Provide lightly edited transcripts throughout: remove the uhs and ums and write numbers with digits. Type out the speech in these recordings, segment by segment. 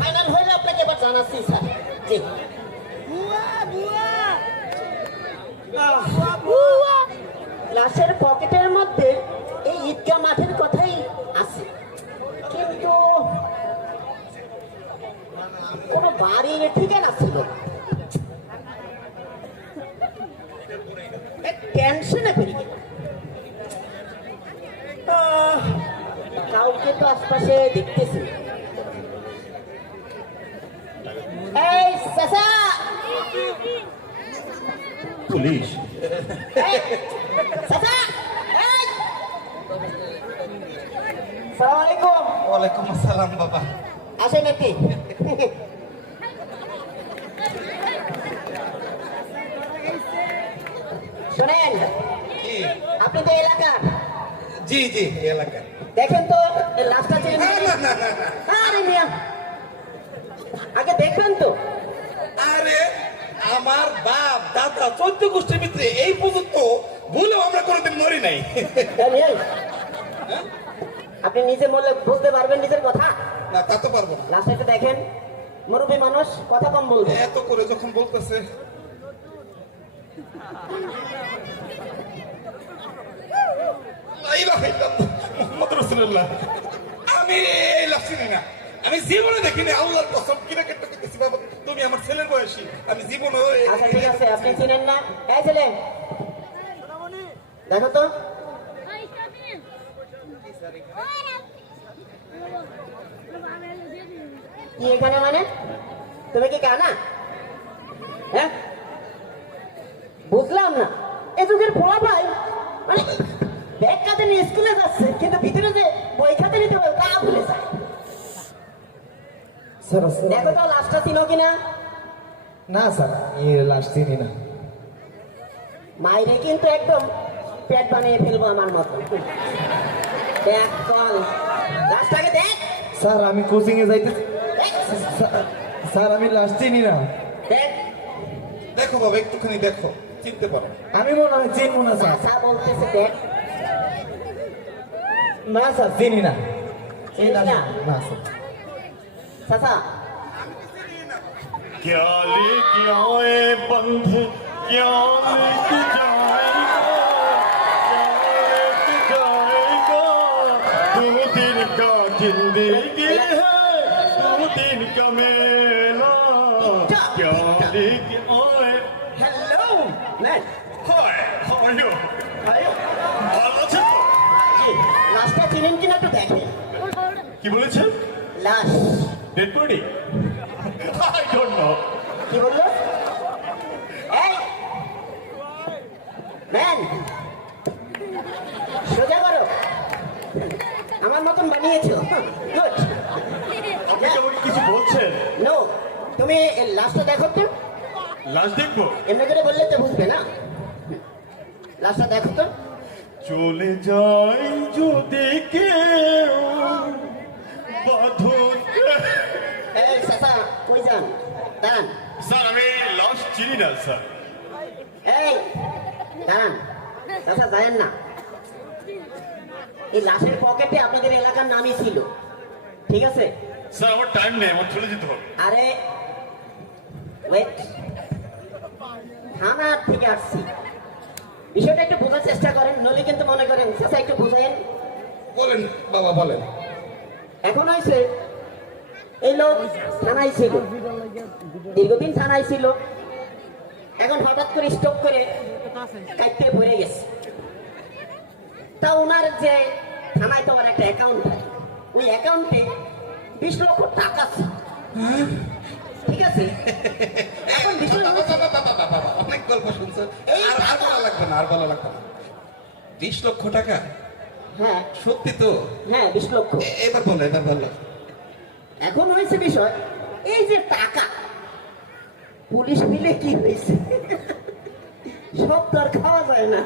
Final হইলে আপনাকে এবার জানাচ্ছি স্যার। জি লাশের পকেটের মধ্যে এই ঈদগাহ মাঠের কথাই আছে, কিন্তু কোন বাড়ির ঠিকানা ছিল না। টেনশনে পড়ে গেল। কাউকে তো আশপাশে দেখতেছি। এই চাচা, পুলিশ। এই চাচা, এই সালাম আলাইকুম। ওয়ালাইকুম আসসালাম বাবা। আসেন একটি। শোনেন, আপনি তো এলাকার। জি জি এলাকা। দেখেন তো লাস্টটা চেঞ্জ। আরে মিয়া, আগে দেখবেন তো। আরে আমার বাপ দাদা 14 গোষ্ঠীর ভিতরে এই পর্যন্ত ভুলেও আমরা কোনোদিন মরি নাই। আপনি নিজে বললে বুঝতে পারবেন নিজের কথা। না তা তো পারবো না। লাস্টে একটু দেখেন, মুরব্বী মানুষ কথা কম বলবে। এত করে যখন বলতেছে আমি এই লাভ চিনি না, আমি জীবনে দেখিনি। আল্লাহর কসম কিনা কেটে কেটেছি বাবা, তুমি আমার ছেলের বয়সী, আমি জীবনে। আচ্ছা ঠিক আছে, আপনি চিনেন না। এই ছেলে দেখো তো। কি এখানে মানে? তুমি কি কানা? হ্যাঁ বুঝলাম না। এ যুগের পোলা ভাই মানে ব্যাগ খাতে নিয়ে স্কুলে যাচ্ছে, কিন্তু ভিতরে যে বই খাতে নিতে হবে তা ভুলে যায়। দেখো তো লাস্টটা চিনো কিনা। না স্যার, লাস্ট চিনি না। মাইরে কিন্তু একদম পেট বানিয়ে ফেলবো আমার মতো। দেখ কল লাস্টটাকে দেখ। স্যার আমি কোচিং এ যাইতেছি। দেখ, স্যার আমি লাস্ট চিনি না। দেখ। দেখো বাবা, একটুখানি দেখো, চিনতে পারো। আমি মনে হয় চিনবো না স্যার। চাচা বলতেছে দেখ। না স্যার চিনি না। চিনিস না? না স্যার। চাচা क्या लेके आए बंधे, क्या लेके जाएगा, क्या लेके जाएगा। 2 दिन का जिंदगी है, 2 दिन का मेला। क्या लेके आए। Hello man. Hi, how are you? ভালো আছেন? লাস্টটা চিনেন কিনা একটু দেখেন। কি বলেছেন? লাশ। Dead body? I don't know. কি বললো? এই ম্যান, সোজা করো। আমার মতন বানিয়েছো। গুড। আপনি কি আমাকে কিছু বলছেন? নো, তুমি লাস্টটা দেখো তো। লাশ দেখবো? এমনি করে বললে তো বুঝবে না। লাস্টটা দেখো তো। চলে যাই যদি কেউ বাঁধন। এই চাচা কই যান? দাঁড়ান। স্যার আমি লাশ চিনি না স্যার। এই দাঁড়ান, চাচা যায়েন না। এই লাশের পকেটে আপনাদের এলাকার নামই ছিল, ঠিক আছে? স্যার আমার টাইম নেই, আমার চলে যেতে হবে। আরে ওয়েট, থানা থেকে আসছি, বিষয়টা একটু বোঝার চেষ্টা করেন, নইলে কিন্তু মনে করেন চাচা একটু বুঝেন। বলেন বাবা বলেন। এখন হয়েছে এই লোক থানায় ছিল, দীর্ঘদিন থানায় ছিল, এখন হঠাৎ করে স্টক করে কাটতে ভরে গেছে। তা ওনার যে থানায় তো আমার একটা অ্যাকাউন্ট থাকে, ওই অ্যাকাউন্টে 20 লক্ষ টাকা ছিল, ঠিক আছে? এখন বিষয় হচ্ছে অনেক গল্প শুনছো, আর বলা লাগবে না, আর বলা লাগবে না। 20 লক্ষ টাকা? হ্যাঁ সত্যি তো? হ্যাঁ 20 লক্ষ। এবার বলো, এবার বলো। এখন হয়েছে বিষয় এই যে টাকা পুলিশ মিলে কি হয়েছে, সব তো আর খাওয়া যায় না।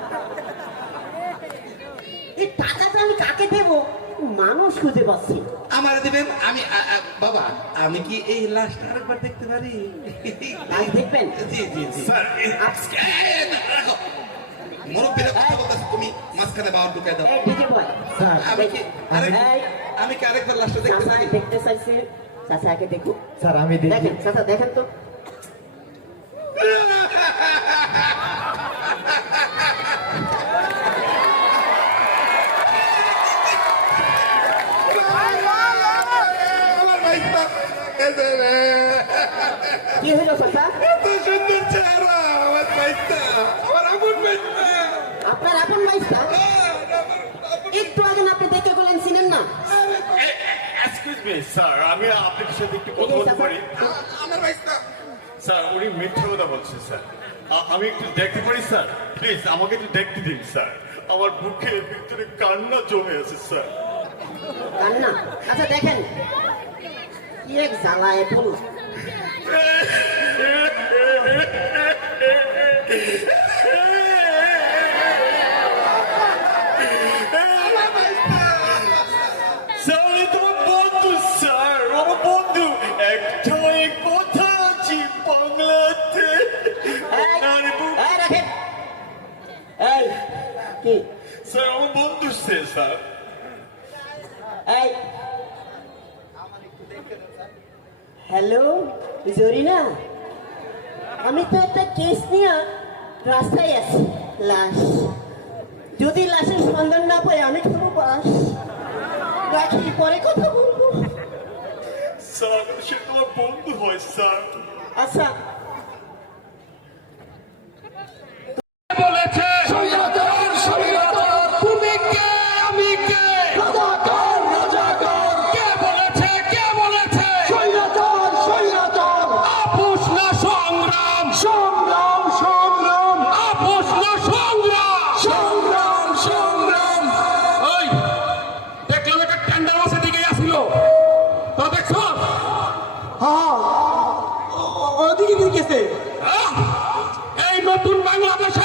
এই টাকাটা আমি কাকে দেব মানুষ খুঁজে পাচ্ছি না। আমার দিবেন? আমি বাবা, আমি কি এই লাশটা আরেকবার দেখতে পারি? আজ দেখবেন? জি জি জি স্যার রাখো, মুরব্বীরা কথা বলতেছে, তুমি মাঝখানে বাবার ঢুকাই দাও। এই ডিজে বয়, স্যার আমি কি এই আমি কি আরেকবার লাশটা দেখতে চাচা পারি? দেখতে চাইছে, চাচা আগে দেখুন। স্যার আমি দেখি দেখেন চাচা, দেখেন তো। আমার ভাইস্তা এসে রে। কি হইলো চাচা? এত সুন্দর চেহারা আমার ভাইস্তা, আমার আপন ভাইস্তা। আপনার আপন ভাইস্তা? একটু আগে না আপনি দেখে বলেন চিনেন না? এক্সকিউজ মি স্যার, আমি আপনার সাথে একটু কথা বলতে পারি? আমার ভাইস্তা। স্যার উনি মিথ্যা কথা বলছে স্যার। আমি একটু দেখতে পারি স্যার? প্লিজ আমাকে একটু দেখতে দিন স্যার। আমার বুকের ভিতরে কান্না জমে আছে স্যার। কান্না? আচ্ছা দেখেন, কি এক জ্বালায় বলুন। স্যার উনি তোমার বন্ধু স্যার, আমার বন্ধু। একটাই কথা আছে বাংলাতে। আরে বু- এই রাখেন। এই কি? স্যার আমার বন্ধু সে স্যার। এই হ্যালো জরিনা, আমি তো একটা কেস নিয়ে রাস্তায় আছি। লাশ, যদি লাশের সন্ধান না পাই আমি খাবো বাস। রাখি, পরে কথা বলবো। স্যার সে তোমার বন্ধু হয় স্যার। আচ্ছা, বলেছে তুমি কে আমি কে কে বলেছে আপোষ না সংগ্রাম আপোষ না সংগ্রাম ওই দেখলাম একটা টেন্ডার বাসের দিকে আসছিল, তো দেখছো? ওদিকে গেছে। এই নতুন বাংলাদেশে